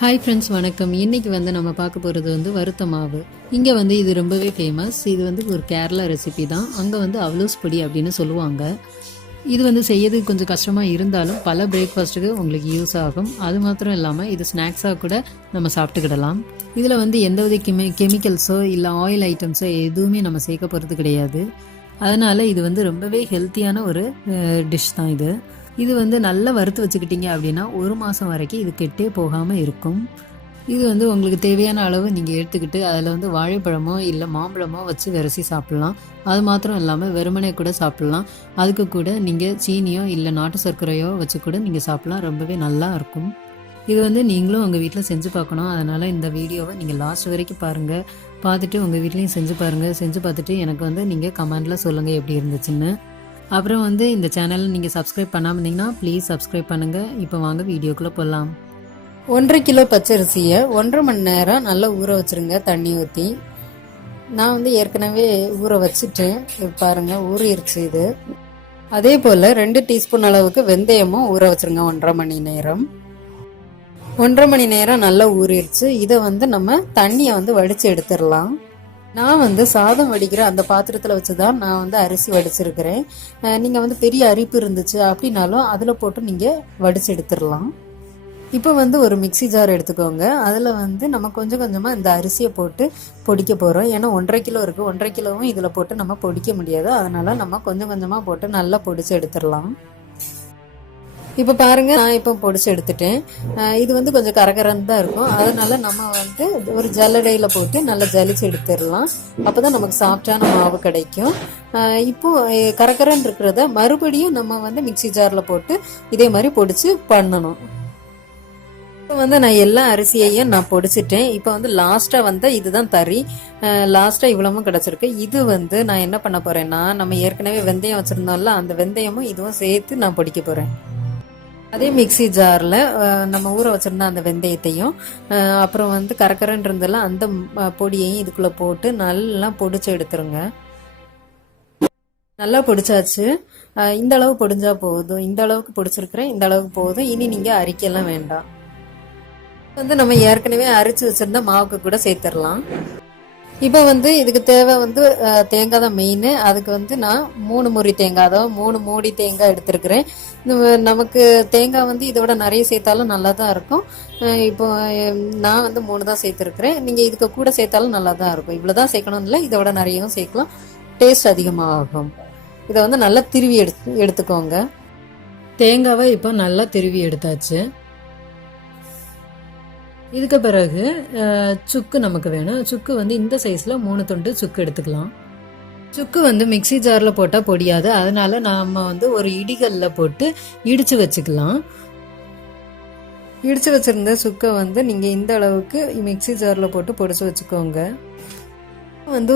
Hi friends, வணக்கம். இன்றைக்கி நம்ம பார்க்க போகிறது வறுத்த மாவு. இங்கே இது ரொம்பவே ஃபேமஸ். இது ஒரு கேரளா ரெசிபி தான். அங்கே அவலோஸ் பொடி அப்படின்னு சொல்லுவாங்க. இது செய்யறதுக்கு கொஞ்சம் கஷ்டமாக இருந்தாலும் பல பிரேக்ஃபாஸ்ட்டுக்கு உங்களுக்கு யூஸ் ஆகும். அது மாத்திரம் இல்லாமல் இது ஸ்நாக்ஸாக கூட நம்ம சாப்பிட்டுக்கிடலாம். இதில் எந்தவித கெமிக்கல்ஸோ இல்லை ஆயில் ஐட்டம்ஸோ எதுவுமே நம்ம சேர்க்க போகிறது கிடையாது. அதனால் இது ரொம்பவே ஹெல்த்தியான ஒரு டிஷ் தான் இது. இது நல்லா வறுத்து வச்சுக்கிட்டீங்க அப்படின்னா 1 மாதம் வரைக்கும் இது கெட்டே போகாமல் இருக்கும். இது உங்களுக்கு தேவையான அளவு நீங்கள் எடுத்துக்கிட்டு அதில் வாழைப்பழமோ இல்லை மாம்பழமோ வச்சு விரசி சாப்பிட்லாம். அது மாத்திரம் இல்லாமல் வெறுமனே கூட சாப்பிட்லாம். அதுக்கு கூட நீங்கள் சீனியோ இல்லை நாட்டு சர்க்கரையோ வச்சு கூட நீங்கள் சாப்பிட்லாம். ரொம்பவே நல்லா இருக்கும். இது நீங்களும் உங்கள் வீட்டில் செஞ்சு பார்க்கணும். அதனால் இந்த வீடியோவை நீங்கள் லாஸ்ட் வரைக்கும் பாருங்கள். பார்த்துட்டு உங்கள் வீட்லேயும் செஞ்சு பாருங்கள். செஞ்சு பார்த்துட்டு எனக்கு நீங்கள் கமெண்டில் சொல்லுங்கள் எப்படி இருந்துச்சுன்னு. அப்புறம் இந்த சேனலில் நீங்கள் சப்ஸ்கிரைப் பண்ணாமல் இருந்தீங்கன்னா ப்ளீஸ் சப்ஸ்கிரைப் பண்ணுங்கள். இப்போ வாங்க வீடியோக்குள்ளே போகலாம். 1.5 கிலோ பச்சரிசியை 1.5 மணி நேரம் நல்லா ஊற வச்சுருங்க தண்ணி ஊற்றி. நான் ஏற்கனவே ஊற வச்சுட்டேன். பாருங்கள் ஊறிடுச்சு இது. அதே போல் 2 டீஸ்பூன் அளவுக்கு வெந்தயமும் ஊற வச்சுருங்க 1.5 மணி நேரம். 1.5 மணி நேரம் நல்லா ஊறிடுச்சு. இதை நம்ம தண்ணியை வடித்து எடுத்துடலாம். நான் சாதம் வடிக்கிற அந்த பாத்திரத்தில் வச்சு தான் நான் அரிசி வடிச்சிருக்கிறேன். நீங்கள் பெரிய அரிப்பு இருந்துச்சு அப்படின்னாலும் அதில் போட்டு நீங்கள் வடித்து எடுத்துடலாம். இப்போ ஒரு மிக்சி ஜார் எடுத்துக்கோங்க. அதில் நம்ம கொஞ்சம் கொஞ்சமாக இந்த அரிசியை போட்டு பொடிக்க போகிறோம். ஏன்னா 1.5 கிலோ இருக்குது. 1.5 கிலோவும் இதில் போட்டு நம்ம பொடிக்க முடியாது. அதனால் நம்ம கொஞ்சம் கொஞ்சமாக போட்டு நல்லா பொடிச்சு எடுத்துடலாம். இப்போ பாருங்கள், நான் இப்போ பொடிச்சு எடுத்துட்டேன். இது கொஞ்சம் கரகரன்னு தான் இருக்கும். அதனால நம்ம ஒரு ஜல்லடையில் போட்டு நல்லா ஜலிச்சு எடுத்துடலாம். அப்போ தான் நமக்கு சாஃப்டான மாவு கிடைக்கும். இப்போ கரகரன்னு இருக்கிறத மறுபடியும் நம்ம மிக்சி ஜாரில் போட்டு இதே மாதிரி பொடிச்சு பண்ணணும். இப்போ நான் எல்லா அரிசியையும் நான் பொடிச்சிட்டேன். இப்போ லாஸ்ட்டாக இதுதான் தறி. லாஸ்ட்டாக இவ்வளவும் கிடச்சிருக்கு. இது நான் என்ன பண்ண போகிறேன்னா, நம்ம ஏற்கனவே வெந்தயம் வச்சுருந்தோம்ல, அந்த வெந்தயமும் இதுவும் சேர்த்து நான் பொடிக்க போகிறேன். அதே மிக்சி ஜாரில் நம்ம ஊற வச்சுருந்த அந்த வெந்தயத்தையும் அப்புறம் கரக்கரன்னு இருந்தெல்லாம் அந்த பொடியையும் இதுக்குள்ளே போட்டு நல்லா பொடிச்சு எடுத்துருங்க. நல்லா பொடிச்சாச்சு. இந்த அளவு பொடிஞ்சா போதும். இந்த அளவுக்கு பொடிச்சிருக்கிறேன். இந்த அளவுக்கு போதும். இனி நீங்கள் அரிக்கலாம் வேண்டாம். நம்ம ஏற்கனவே அரைச்சி வச்சுருந்த மாவுக்கு கூட சேர்த்துடலாம். இப்போ இதுக்கு தேவை தேங்காய் தான் மெயின். அதுக்கு நான் 3 முறி தேங்காய், அதாவது 3 மூடி தேங்காய் எடுத்துருக்கிறேன். நமக்கு தேங்காய் இதை விட நிறைய சேர்த்தாலும் நல்லா தான் இருக்கும். இப்போ நான் 3 தான் சேர்த்துருக்குறேன். நீங்கள் இதுக்கு கூட சேர்த்தாலும் நல்லா தான் இருக்கும். இவ்வளோ தான் சேர்க்கணும் இல்லை, இதை விட நிறையவும் சேர்க்கலாம். டேஸ்ட் அதிகமாகும். இதை நல்லா திருவி எடுத்துக்கோங்க. தேங்காவை இப்போ நல்லா திருவி எடுத்தாச்சு. இதுக்கு பிறகு சுக்கு நமக்கு வேணும். சுக்கு இந்த சைஸில் 3 துண்டு சுக்கு எடுத்துக்கலாம். சுக்கு மிக்சி ஜாரில் போட்டால் பொடியாது. அதனால நம்ம ஒரு இடிகல்ல போட்டு இடித்து வச்சுக்கலாம். இடித்து வச்சுருந்த சுக்கை நீங்கள் இந்த அளவுக்கு மிக்சி ஜாரில் போட்டு பொடிச்சு வச்சுக்கோங்க.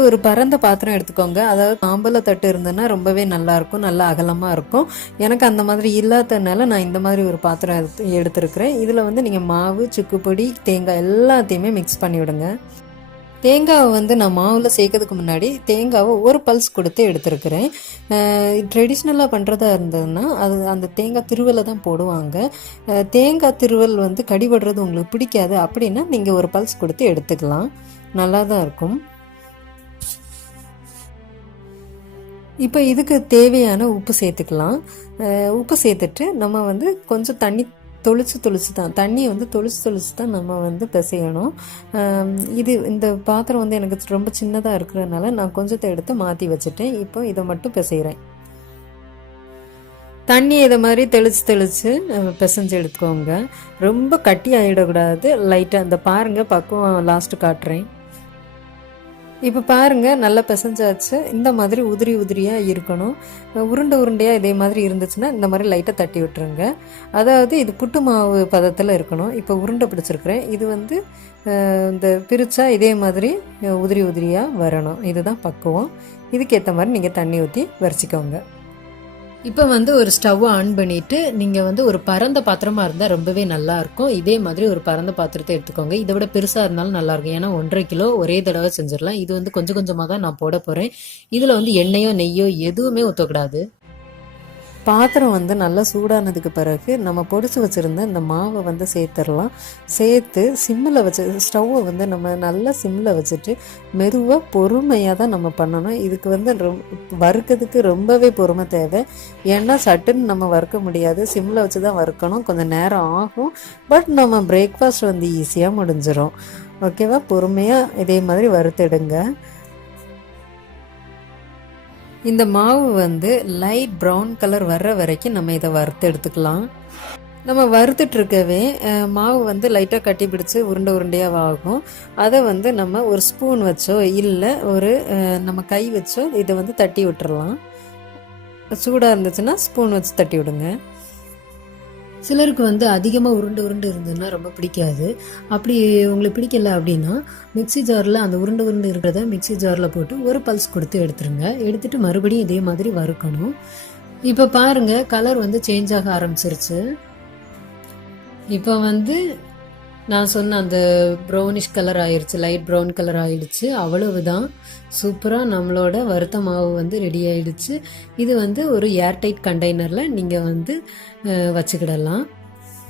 ஒரு பரந்த பாத்திரம் எடுத்துக்கோங்க. அதாவது தாம்பல தட்டு இருந்ததுன்னா ரொம்பவே நல்லாயிருக்கும், நல்லா அகலமாக இருக்கும். எனக்கு அந்த மாதிரி இல்லாததுனால நான் இந்த மாதிரி ஒரு பாத்திரம் எடுத்துருக்கிறேன். இதில் நீங்கள் மாவு, சுக்குப்பொடி, தேங்காய் எல்லாத்தையுமே மிக்ஸ் பண்ணி விடுங்க. தேங்காவை நான் மாவில் சேர்க்கறதுக்கு முன்னாடி தேங்காவை ஒரு பல்ஸ் கொடுத்து எடுத்துருக்கிறேன். ட்ரெடிஷ்னலாக பண்ணுறதா இருந்ததுன்னா அது அந்த தேங்காய் திருவலை தான் போடுவாங்க. தேங்காய் திருவல் கடிபடுறது உங்களுக்கு பிடிக்காது அப்படின்னா நீங்கள் ஒரு பல்ஸ் கொடுத்து எடுத்துக்கலாம். நல்லா தான் இருக்கும். இப்போ இதுக்கு தேவையான உப்பு சேர்த்துக்கலாம். உப்பு சேர்த்துட்டு நம்ம கொஞ்சம் தண்ணி தொளிச்சு தான் தண்ணியை தொளிச்சு தான் நம்ம பிசையணும். இந்த பாத்திரம் எனக்கு ரொம்ப சின்னதாக இருக்கிறதுனால நான் கொஞ்சத்தை எடுத்து மாற்றி வச்சுட்டேன். இப்போ இதை மட்டும் பிசைகிறேன். தண்ணி இதை மாதிரி தெளித்து பிசைஞ்சு எடுத்துக்கோங்க. ரொம்ப கட்டி ஆகிடக்கூடாது. லைட்டாக அந்த பாருங்கள், பக்குவம் லாஸ்ட்டு காட்டுறேன். இப்போ பாருங்கள், நல்லா பிசைஞ்சாச்சு. இந்த மாதிரி உதிரி உதிரியாக இருக்கணும். உருண்டையாக இதே மாதிரி இருந்துச்சுன்னா இந்த மாதிரி லைட்டாக தட்டி விட்டுருங்க. அதாவது இது புட்டு மாவு பதத்தில் இருக்கணும். இப்போ உருண்டை பிடிச்சிருக்கிறேன். இது இந்த பிரித்தா இதே மாதிரி உதிரி உதிரியாக வரணும். இதுதான் பக்குவம். இதுக்கேற்ற மாதிரி நீங்கள் தண்ணி ஊற்றி வரைச்சிக்கோங்க. இப்போ ஒரு ஸ்டவ் ஆன் பண்ணிவிட்டு நீங்கள் ஒரு பரந்த பாத்திரமாக இருந்தால் ரொம்பவே நல்லாயிருக்கும். இதே மாதிரி ஒரு பரந்த பாத்திரத்தை எடுத்துக்கோங்க. இதை விட பெருசாக இருந்தாலும் நல்லாயிருக்கும். ஏன்னா 1.5 கிலோ ஒரே தடவை செஞ்சிடலாம். இது கொஞ்சம் கொஞ்சமாக தான் நான் போட போகிறேன். இதில் எண்ணெயோ நெய்யோ எதுவுமே ஊற்றக்கூடாது. பாத்திரம் வந்து நல்லா சூடானதுக்கு பிறகு நம்ம பொடிச்சு வச்சுருந்த இந்த மாவை வந்து சேர்த்துடலாம். சேர்த்து சிம்மில் வச்சு ஸ்டவ்வை வந்து நம்ம நல்லா சிம்மில் வச்சுட்டு மெதுவாக பொறுமையாக தான் நம்ம பண்ணணும். இதுக்கு வந்து வறுக்கிறதுக்கு ரொம்பவே பொறுமை தேவை. ஏன்னா சட்டுன்னு நம்ம வறுக்க முடியாது, சிம்மில் வச்சு தான் வறுக்கணும். கொஞ்சம் நேரம் ஆகும், பட் நம்ம பிரேக்ஃபாஸ்ட் வந்து ஈஸியாக முடிஞ்சிடும். ஓகேவா? பொறுமையாக இதே மாதிரி வறுத்தெடுங்க. இந்த மாவு வந்து லைட் ப்ரௌன் கலர் வர்ற வரைக்கும் நம்ம இதை வறுத்து எடுத்துக்கலாம். நம்ம வறுத்துட்ருக்கவே மாவு வந்து லைட்டாக கட்டி பிடிச்சி உருண்டை உருண்டையாக ஆகும். அதை வந்து நம்ம ஒரு ஸ்பூன் வச்சோ இல்லை ஒரு நம்ம கை வச்சோ இதை வந்து தட்டி விட்டுறலாம். சூடாக இருந்துச்சுன்னா ஸ்பூன் வச்சு தட்டி விடுங்க. சிலருக்கு வந்து அதிகமாக உருண்டு இருந்ததுன்னா ரொம்ப பிடிக்காது. அப்படி உங்களுக்கு பிடிக்கல அப்படின்னா மிக்சி ஜாரில் அந்த உருண்டு இருக்கிறத மிக்சி ஜாரில் போட்டு ஒரு பல்ஸ் கொடுத்து எடுத்துருங்க. எடுத்துட்டு மறுபடியும் இதே மாதிரி வறுக்கணும். இப்போ பாருங்கள், கலர் வந்து சேஞ்ச் ஆக ஆரம்பிச்சிருச்சு. இப்போ வந்து நான் சொன்ன அந்த ப்ரௌனிஷ் கலர் ஆயிடுச்சு, லைட் ப்ரௌன் கலர் ஆயிடுச்சு. அவ்வளவுதான், சூப்பராக நம்மளோட வறுத்த மாவு வந்து ரெடி ஆயிடுச்சு. இது வந்து ஒரு ஏர்டைட் கண்டெய்னரில் நீங்கள் வந்து வச்சுக்கிடலாம்.